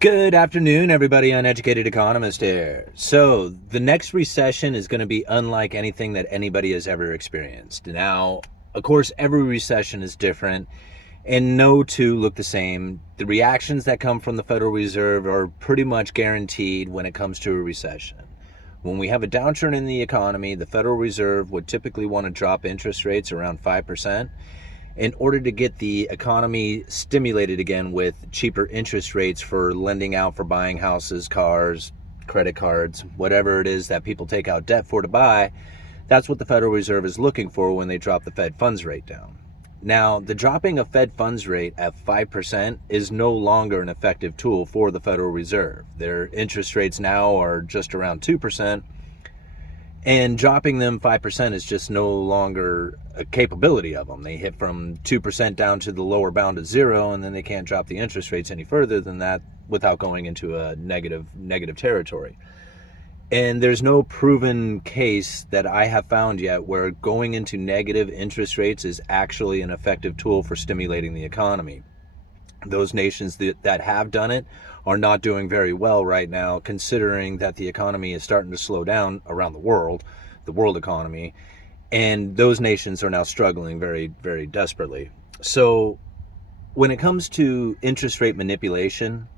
Good afternoon, everybody. Uneducated Economist here. So, the next recession is going to be unlike anything that anybody has ever experienced. Now, of course, every recession is different, and no two look the same. The reactions that come from the Federal Reserve are pretty much guaranteed when it comes to a recession. When we have a downturn in the economy, the Federal Reserve would typically want to drop interest rates around 5%. In order to get the economy stimulated again with cheaper interest rates for lending out for buying houses, cars, credit cards, whatever it is that people take out debt for to buy, that's what the Federal Reserve is looking for when they drop the Fed funds rate down. Now, the dropping of Fed funds rate at 5% is no longer an effective tool for the Federal Reserve. Their interest rates now are just around 2%. And dropping them 5% is just no longer a capability of them. They hit from 2% down to the lower bound of zero, and then they can't drop the interest rates any further than that without going into a negative territory. And there's no proven case that I have found yet where going into negative interest rates is actually an effective tool for stimulating the economy. Those nations that have done it are not doing very well right now, considering that the economy is starting to slow down around the world economy, and those nations are now struggling very, very desperately. So when it comes to interest rate manipulation,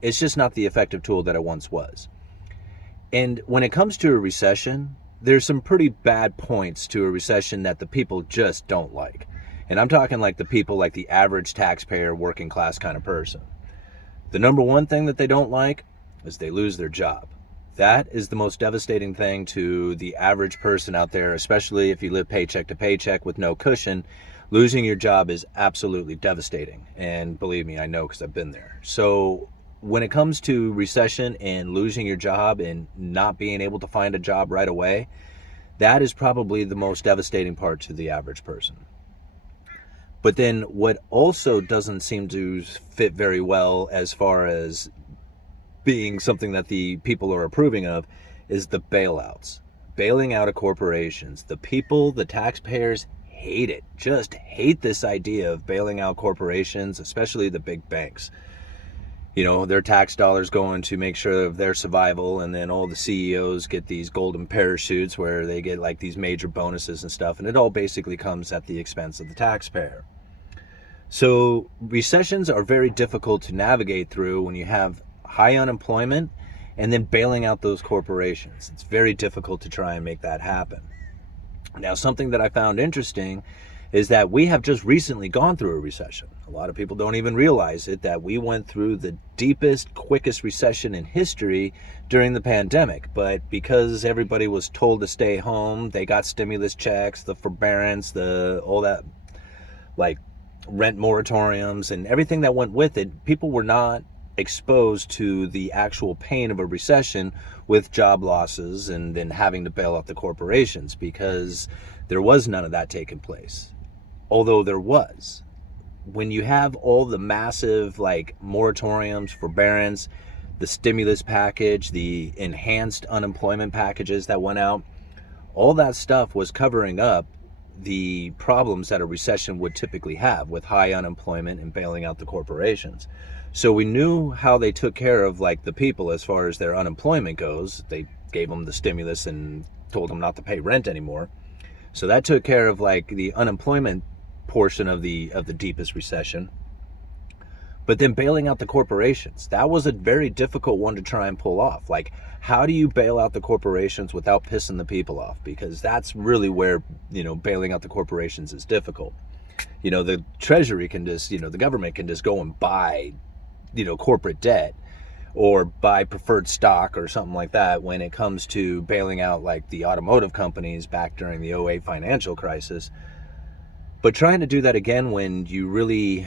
it's just not the effective tool that it once was. And when it comes to a recession, there's some pretty bad points to a recession that the people just don't like. And I'm talking like the people, like the average taxpayer, working class kind of person. The number one thing that they don't like is they lose their job. That is the most devastating thing to the average person out there, especially if you live paycheck to paycheck with no cushion. Losing your job is absolutely devastating. And believe me, I know because I've been there. So when it comes to recession and losing your job and not being able to find a job right away, that is probably the most devastating part to the average person. But then what also doesn't seem to fit very well as far as being something that the people are approving of is the bailouts. Bailing out of corporations. The people, the taxpayers, hate it. Just hate this idea of bailing out corporations, especially the big banks. You know, their tax dollars going to make sure of their survival, and then all the CEOs get these golden parachutes where they get like these major bonuses and stuff, and it all basically comes at the expense of the taxpayer. So recessions are very difficult to navigate through when you have high unemployment and then bailing out those corporations. It's very difficult to try and make that happen. Now, something that I found interesting is that we have just recently gone through a recession. A lot of people don't even realize it, that we went through the deepest, quickest recession in history during the pandemic. But because everybody was told to stay home, they got stimulus checks, the forbearance, all that, like rent moratoriums and everything that went with it. People were not exposed to the actual pain of a recession with job losses and then having to bail out the corporations, because there was none of that taking place. Although there was. When you have all the massive like moratoriums, forbearance, the stimulus package, the enhanced unemployment packages that went out, all that stuff was covering up the problems that a recession would typically have with high unemployment and bailing out the corporations. So we knew how they took care of like the people as far as their unemployment goes. They gave them the stimulus and told them not to pay rent anymore. So that took care of like the unemployment portion of the deepest recession. But then bailing out the corporations, that was a very difficult one to try and pull off. Like, how do you bail out the corporations without pissing the people off? Because that's really where, bailing out the corporations is difficult. The Treasury can just, the government can just go and buy, corporate debt or buy preferred stock or something like that when it comes to bailing out like the automotive companies back during the '08 financial crisis. But trying to do that again when you really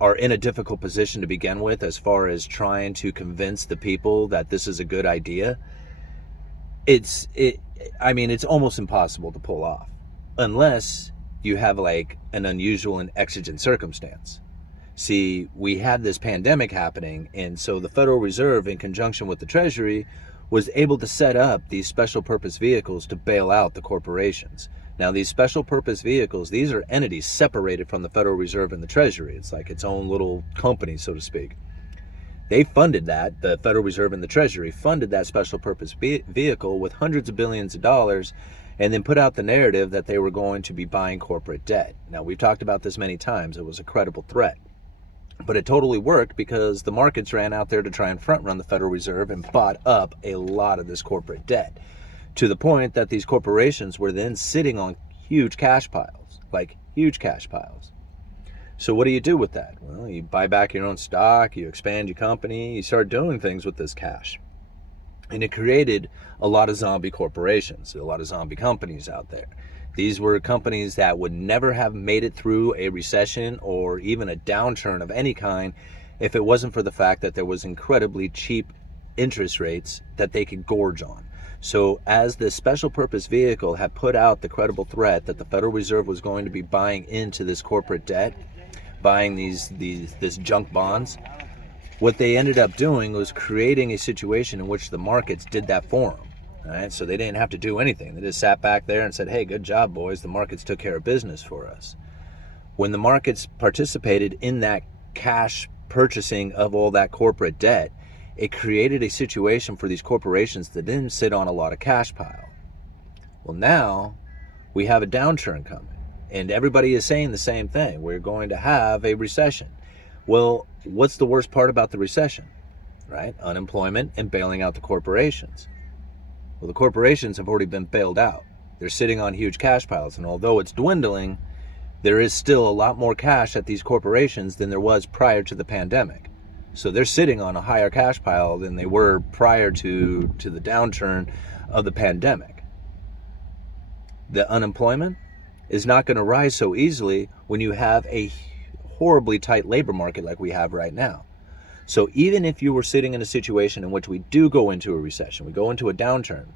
are in a difficult position to begin with, as far as trying to convince the people that this is a good idea, it's almost impossible to pull off unless you have like an unusual and exigent circumstance. See, we had this pandemic happening, and so the Federal Reserve, in conjunction with the Treasury, was able to set up these special purpose vehicles to bail out the corporations. Now, these special purpose vehicles, these are entities separated from the Federal Reserve and the Treasury. It's like its own little company, so to speak. They funded that, the Federal Reserve and the Treasury funded that special purpose vehicle with hundreds of billions of dollars, and then put out the narrative that they were going to be buying corporate debt. Now, we've talked about this many times. It was a credible threat. But it totally worked because the markets ran out there to try and front run the Federal Reserve and bought up a lot of this corporate debt, to the point that these corporations were then sitting on huge cash piles, like huge cash piles. So what do you do with that? Well, you buy back your own stock, you expand your company, you start doing things with this cash. And it created a lot of zombie corporations, a lot of zombie companies out there. These were companies that would never have made it through a recession or even a downturn of any kind if it wasn't for the fact that there was incredibly cheap interest rates that they could gorge on. So as this special purpose vehicle had put out the credible threat that the Federal Reserve was going to be buying into this corporate debt, buying this junk bonds, what they ended up doing was creating a situation in which the markets did that for them. All right, so they didn't have to do anything. They just sat back there and said, hey, good job, boys. The markets took care of business for us. When the markets participated in that cash purchasing of all that corporate debt, it created a situation for these corporations that didn't sit on a lot of cash pile. Well, now we have a downturn coming, and everybody is saying the same thing. We're going to have a recession. Well, what's the worst part about the recession, right? Unemployment and bailing out the corporations. Well, the corporations have already been bailed out. They're sitting on huge cash piles, and although it's dwindling, there is still a lot more cash at these corporations than there was prior to the pandemic. So they're sitting on a higher cash pile than they were prior to the downturn of the pandemic. The unemployment is not going to rise so easily when you have a horribly tight labor market like we have right now. So even if you were sitting in a situation in which we do go into a recession, we go into a downturn,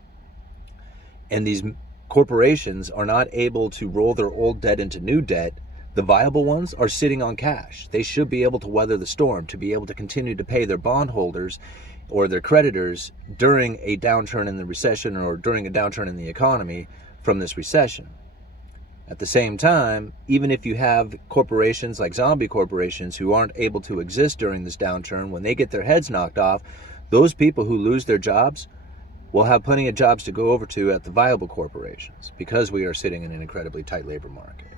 and these corporations are not able to roll their old debt into new debt, the viable ones are sitting on cash. They should be able to weather the storm, to be able to continue to pay their bondholders or their creditors during a downturn in the recession or during a downturn in the economy from this recession. At the same time, even if you have corporations like zombie corporations who aren't able to exist during this downturn, when they get their heads knocked off, those people who lose their jobs will have plenty of jobs to go over to at the viable corporations, because we are sitting in an incredibly tight labor market.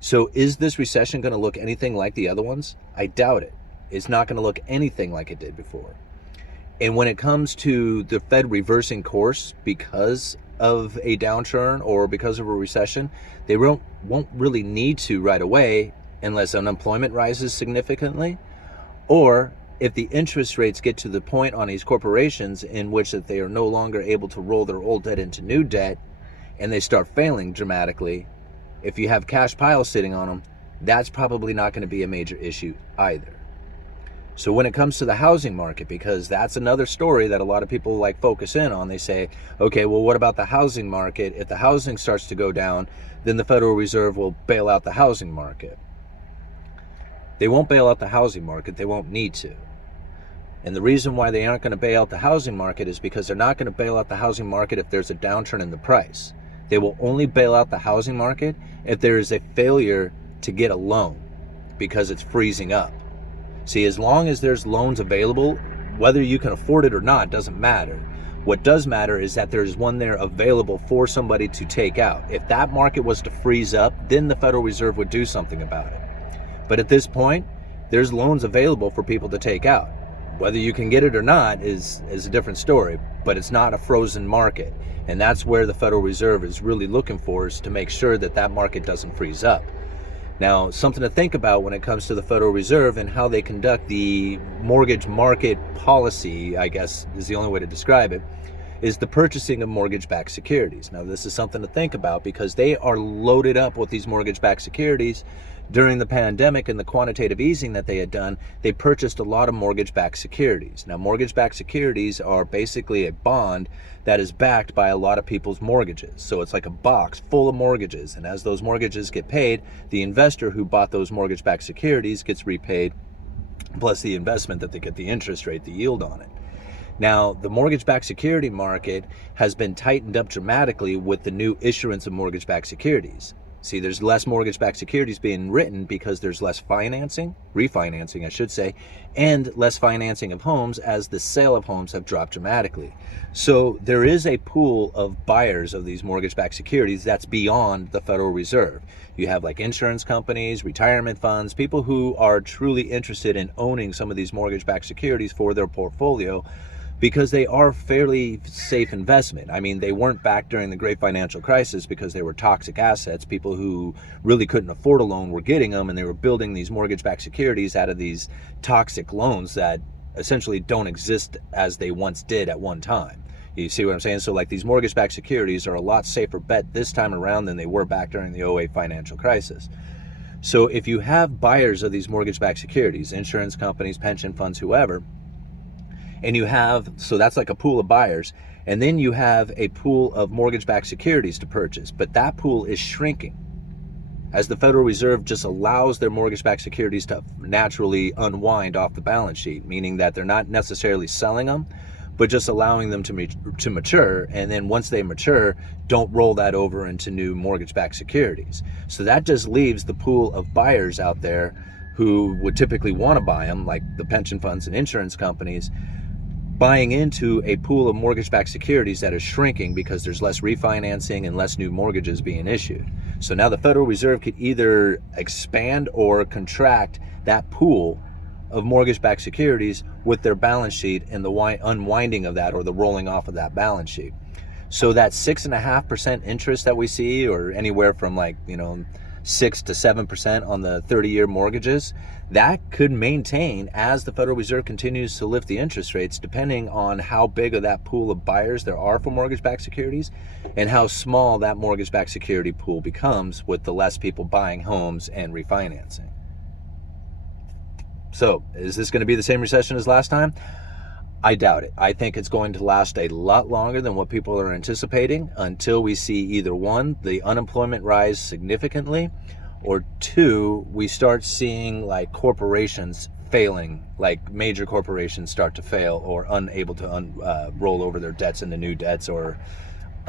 So is this recession going to look anything like the other ones? I doubt it. It's not going to look anything like it did before. And when it comes to the Fed reversing course because of a downturn or because of a recession, they won't really need to right away unless unemployment rises significantly, or if the interest rates get to the point on these corporations in which that they are no longer able to roll their old debt into new debt and they start failing dramatically. If you have cash piles sitting on them, that's probably not going to be a major issue either. So when it comes to the housing market, because that's another story that a lot of people like focus in on, they say, okay, well, what about the housing market? If the housing starts to go down, then the Federal Reserve will bail out the housing market. They won't bail out the housing market. They won't need to. And the reason why they aren't going to bail out the housing market is because they're not going to bail out the housing market if there's a downturn in the price. They will only bail out the housing market if there is a failure to get a loan because it's freezing up. See, as long as there's loans available, whether you can afford it or not doesn't matter. What does matter is that there's one there available for somebody to take out. If that market was to freeze up, then the Federal Reserve would do something about it. But at this point, there's loans available for people to take out. Whether you can get it or not is a different story, but it's not a frozen market. And that's where the Federal Reserve is really looking for, is to make sure that that market doesn't freeze up. Now, something to think about when it comes to the Federal Reserve and how they conduct the mortgage market policy, I guess is the only way to describe it, is the purchasing of mortgage-backed securities. Now, this is something to think about because they are loaded up with these mortgage-backed securities. During the pandemic and the quantitative easing that they had done, they purchased a lot of mortgage-backed securities. Now, mortgage-backed securities are basically a bond that is backed by a lot of people's mortgages. So it's like a box full of mortgages. And as those mortgages get paid, the investor who bought those mortgage-backed securities gets repaid, plus the investment that they get, the interest rate, the yield on it. Now, the mortgage-backed security market has been tightened up dramatically with the new issuance of mortgage-backed securities. See, there's less mortgage-backed securities being written because there's less refinancing, I should say, and less financing of homes as the sale of homes have dropped dramatically. So there is a pool of buyers of these mortgage-backed securities that's beyond the Federal Reserve. You have like insurance companies, retirement funds, people who are truly interested in owning some of these mortgage-backed securities for their portfolio, because they are fairly safe investment. I mean, they weren't back during the great financial crisis because they were toxic assets. People who really couldn't afford a loan were getting them, and they were building these mortgage-backed securities out of these toxic loans that essentially don't exist as they once did at one time. You see what I'm saying? So like these mortgage-backed securities are a lot safer bet this time around than they were back during the '08 financial crisis. So if you have buyers of these mortgage-backed securities, insurance companies, pension funds, whoever, and you have, so that's like a pool of buyers, and then you have a pool of mortgage-backed securities to purchase, but that pool is shrinking as the Federal Reserve just allows their mortgage-backed securities to naturally unwind off the balance sheet, meaning that they're not necessarily selling them, but just allowing them to mature, and then once they mature, don't roll that over into new mortgage-backed securities. So that just leaves the pool of buyers out there who would typically want to buy them, like the pension funds and insurance companies, buying into a pool of mortgage-backed securities that is shrinking because there's less refinancing and less new mortgages being issued. So now the Federal Reserve could either expand or contract that pool of mortgage-backed securities with their balance sheet and the unwinding of that, or the rolling off of that balance sheet. So that 6.5% interest that we see, or anywhere from 6 to 7% on the 30-year mortgages, that could maintain as the Federal Reserve continues to lift the interest rates, depending on how big of that pool of buyers there are for mortgage-backed securities and how small that mortgage-backed security pool becomes with the less people buying homes and refinancing. So, is this going to be the same recession as last time? I doubt it. I think it's going to last a lot longer than what people are anticipating, until we see either one, the unemployment rise significantly, or two, we start seeing like corporations failing, like major corporations start to fail or unable to roll over their debts into new debts, or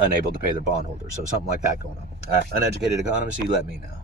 unable to pay their bondholders. So something like that going on. Uneducated Economist, you let me know.